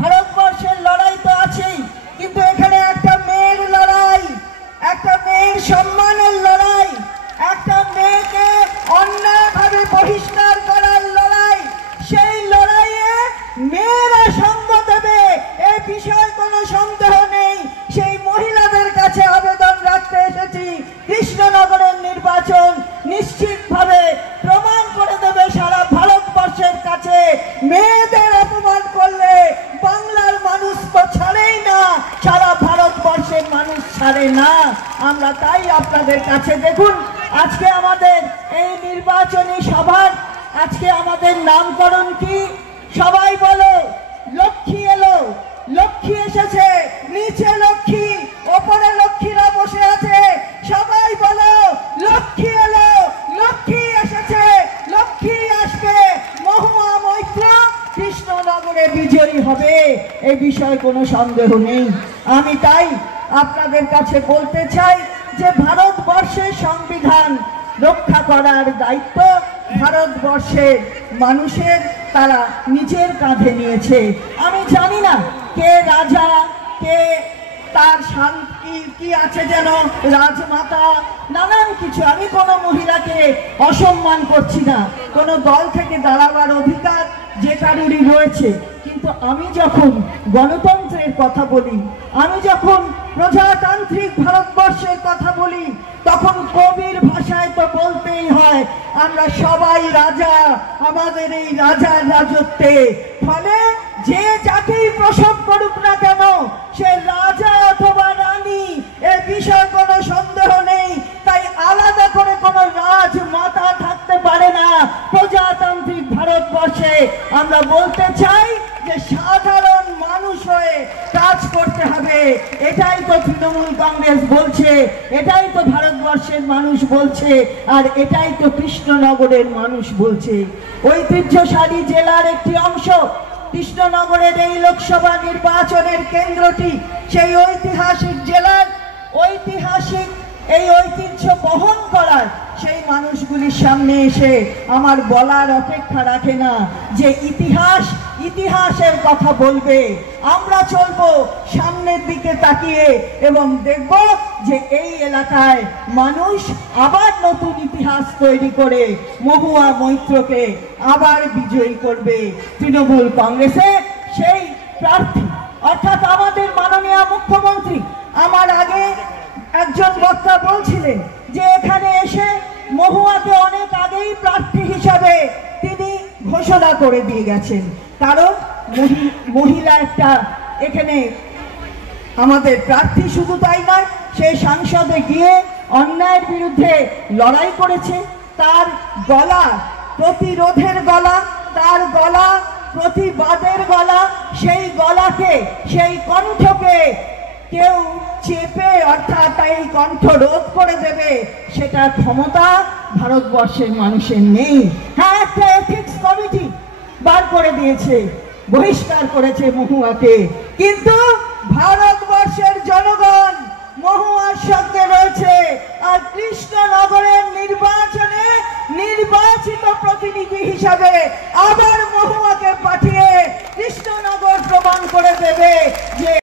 ভারতবর্ষের লড়াই তো আছেই, কিন্তু এখানে একটা মেয়ের লড়াই, একটা মেয়ের সম্মানের লড়াই, একটা মেয়েকে অন্যায়ভাবে বহিষ্কার করার লড়াই। সেই লড়াইয়ে মেয়েরা সঙ্গ দেবে এ বিষয়ে কোনো সন্দেহ নেই। সেই মহিলাদের কাছে আবেদন রাখতে এসেছি, কৃষ্ণনগরের নির্বাচন নিশ্চিতভাবে প্রমাণ করে দেবে সারা ভারতবর্ষের কাছে মেয়েদের অপমান করলে বাংলার মানুষ তো ছাড়েই না, সারা ভারতবর্ষের মানুষ ছাড়ে না। আমরা তাই আপনাদের কাছে, দেখুন আজকে আমাদের এই নির্বাচনী সভার আজকে আমাদের নামকরণ কি? সবাই বলো লক্ষ্মী এলো, লক্ষ্মী এসেছে, নিচে লক্ষ্মী, ওপরে লক্ষ্মীরা বসে আছে। সবাই বলো লক্ষ্মী এলো, লক্ষ্মী এসেছে, লক্ষ্মী আসবে, মহুয়া মৈত্র কৃষ্ণনগরে বিজয়ী হবে, এই বিষয়ে কোনো সন্দেহ নেই। আমি তাই আপনাদের কাছে বলতে চাই যে ভারতবর্ষের সংবিধান রক্ষা করার দায়িত্ব ভারতবর্ষের মানুষের, তারা নিজের কাঁধে নিয়েছে। আমি জানি না কে রাজা, কে তার শান্তি কি আছে যেন রাজমাতা, নানান কিছু। আমি কোনো মহিলাকে অসম্মান করছি না, কোনো দল থেকে দাঁড়াবার অধিকার যে কারুরই রয়েছে, কিন্তু আমি যখন গণতন্ত্রের কথা বলি, আমি যখন প্রজাতান্ত্রিক ভারতবর্ষের কথা বলি, তখন কবির ভাষায় তো বলতেই হয় আমরা সবাই রাজা, আমাদের এই রাজার রাজত্বে। ফলে যে যাকেই প্রসব করুক না কেন সে রাজা অথবা রানী, এর বিষয়ে কোনো সন্দেহ নেই। তাই আলাদা করে কোনো রাজমাতা থাকতে পারে না প্রজাতান্ত্রিক ভারতবর্ষে। আমরা বলতে চাই যে সাধারণ মানুষ হয়ে কাজ করতে হবে, এটাই তো তৃণমূল কংগ্রেস বলছে, এটাই তো ভারতবর্ষের মানুষ বলছে, আর এটাই তো কৃষ্ণনগরের মানুষ বলছে। ঐতিহ্যশালী জেলার একটি অংশ কৃষ্ণনগরের এই লোকসভা নির্বাচনের কেন্দ্রটি, সেই ঐতিহাসিক জেলার ঐতিহাসিক এই ঐতিহ্য বহন করার সেই মানুষগুলির সামনে এসে আমার বলার অপেক্ষা রাখে না যে ইতিহাসের কথা বলবে। আমরা চলবো সামনের দিকে তাকিয়ে এবং দেখব যে এই এলাকায় মানুষ আবার নতুন ইতিহাস তৈরি করে মহুয়া মৈত্রকে আবার বিজয়ী করবে। তৃণমূল কংগ্রেসের সেই প্রার্থী অর্থাৎ আমাদের মাননীয় মুখ্যমন্ত্রী, আমার আগে একজন বক্তা বলছিলেন যে এখানে এসে মহুয়াকে অনেক আগেই প্রার্থী হিসাবে তিনি ঘোষণা করে দিয়ে গেছেন, কারণ মহিলা একটা এখানে আমাদের প্রার্থী। শুধু তাই নয়, সেই সংসদে গিয়ে অন্যায়ের বিরুদ্ধে লড়াই করেছে। তার গলা প্রতিরোধের গলা, তার গলা প্রতিবাদের গলা, সেই গলাকে, সেই কণ্ঠকে কেউ চেপে অর্থাৎ এই কণ্ঠ রোধ করে দেবে সেটা ক্ষমতা ভারতবর্ষের মানুষের নেই। হ্যাঁ, একটা এথিক্স কমিটি বার করে দিয়েছে, বহিষ্কার করেছে মহুয়াকে, কিন্তু ভারতবর্ষের জনগণ মহুয়ার সঙ্গে রয়েছে। আর কৃষ্ণনগরের নির্বাচনে নির্বাচিত প্রতিনিধি হিসাবে আবার মহুয়াকে পাঠিয়ে কৃষ্ণনগর প্রমাণ করে দেবে যে